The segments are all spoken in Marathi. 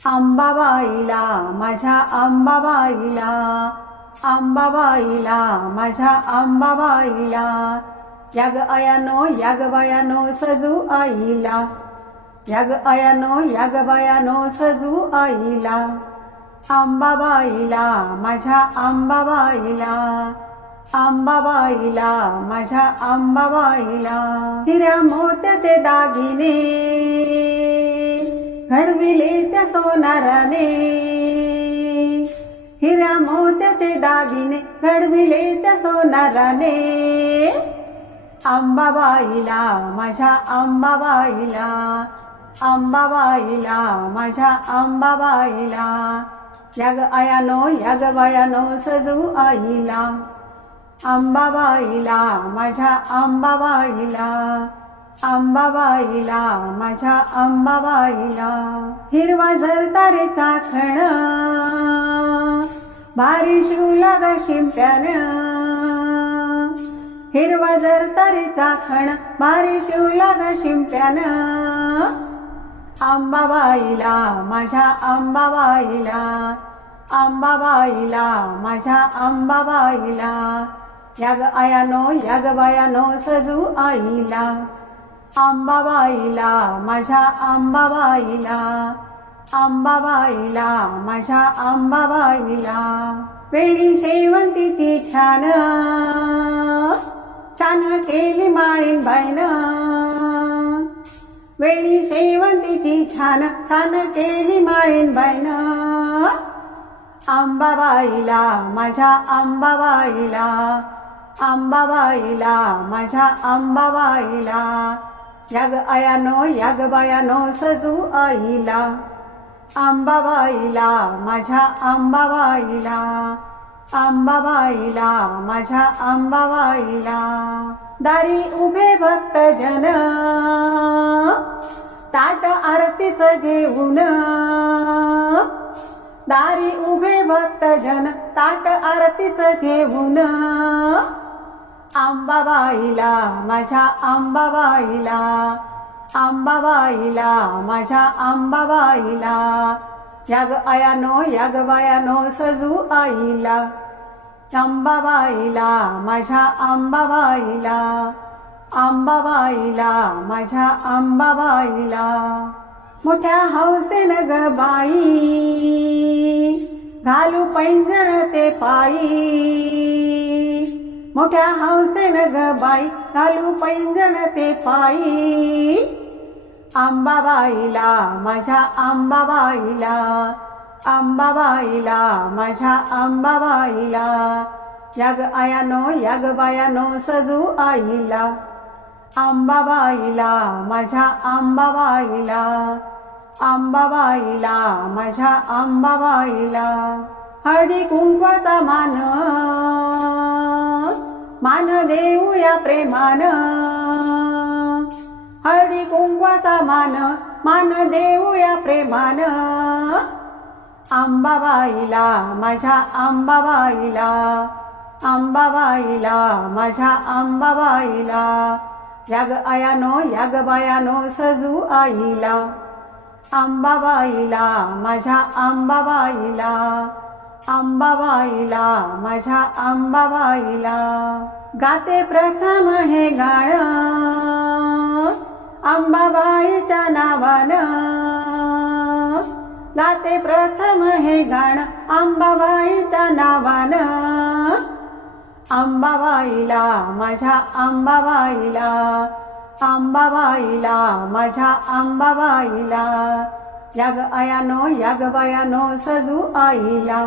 आंबाबाईला माझ्या आंबाबाईला आंबाबाईला माझ्या आंबाबाईला. याग अयानो याग बायानो सजू आईला. याग अयानो याग बायानो सजू आईला. आंबाबाईला माझ्या आंबाबाईला. आंबाबाईला माझ्या आंबाबाईला. हिऱ्या मोत्याचे दागिने घडविले त्या सोनाराने. हिऱ्या मोत्याचे दागिने घडविले त्या सोनाराने. आंबाबाईला माझ्या आंबाबाईला आंबाबाईला माझ्या आंबाबाईला याग आयानो याग बायानो सजू आईला. आंबाबाईला माझ्या आंबाबाईला आंबाबाईला माझ्या आंबाबाईला. हिरवा झरतारेचा खण भारी शिव लागा शिंप्यानं. हिरवा झरतारेचा खण भारी शिव लागा शिंप्यानं. आंबाबाईला माझ्या आंबाबाईला. आंबाबाईला माझ्या आंबाबाईला. याग आयानो याग बायानो सजू आईला. आंबाबाईला माझ्या आंबाबाईला. आंबाबाईला माझ्या आंबाबाईला. वेणी शेवंतीची छान छान केली माळीन बाईनं. वेणी शेवंतीची छान छान केली माळीन बाईनं. आंबाबाईला माझ्या आंबाबाईला. आंबाबाईला माझ्या आंबाबाईला. याग आयानो याग बायानो सजू आईला. आंबाबाईला माझ्या आंबाबाईला आंबाबाईला माझ्या आंबाबाईला दारी उभे भक्त जन. ताट आरतीच घेऊन. दारी उभे भक्त जन ताट आरतीच घेऊन. आंबाबाईला माझ्या आंबाबाईला. आंबाबाईला माझ्या आंबाबाईला. याग आयानो याग बायानो सजू आईला. आंबाबाईला माझ्या आंबाबाईला. आंबाबाईला माझ्या आंबाबाईला. मोठ्या हौसेन ग बाई घालू पैंजण ते पायी. मोठ्या हौसेन ग बाई घालू पैंजण ते पायी. आंबाबाईला माझ्या आंबाबाईला. आंबाबाईला माझ्या आंबाबाईला. याग आयानो याग बायानो सजू आईला. आंबाबाईला माझ्या आंबाबाईला. आंबाबाईला माझ्या आंबाबाईला. हळदी कुंकवाचा मान. मान देऊया प्रेमान. हळदी कुंकवाचा मान मान देऊया प्रेमान. आंबाबाईला माझ्या आंबाबाईला आंबाबाईला माझ्या आंबाबाईला. याग आयानो याग बायानो सजू आईला. आंबाबाईला माझ्या आंबाबाईला. आंबाबाईला माझ्या आंबाबाईला. गाते प्रथम हे गाणं. आंबाबाईच्या नावानं. गाते प्रथम हे गाणं आंबाबाईच्या नावानं. आंबाबाईला माझ्या आंबाबाईला. आंबाबाईला माझ्या आंबाबाईला. याग आयानो याग बायानो सजू आईला.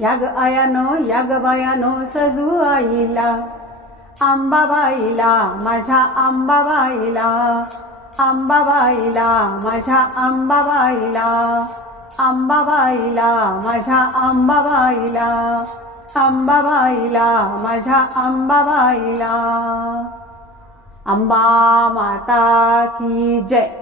याग आयानो याग बायानो सजू आईला. आंबाबाईला माझ्या आंबाबाईला. आंबाबाईला माझ्या आंबाबाईला. आंबाबाईला माझ्या आंबाबाईला. आंबाबाईला माझ्या आंबाबाईला. अंबा माता की जय.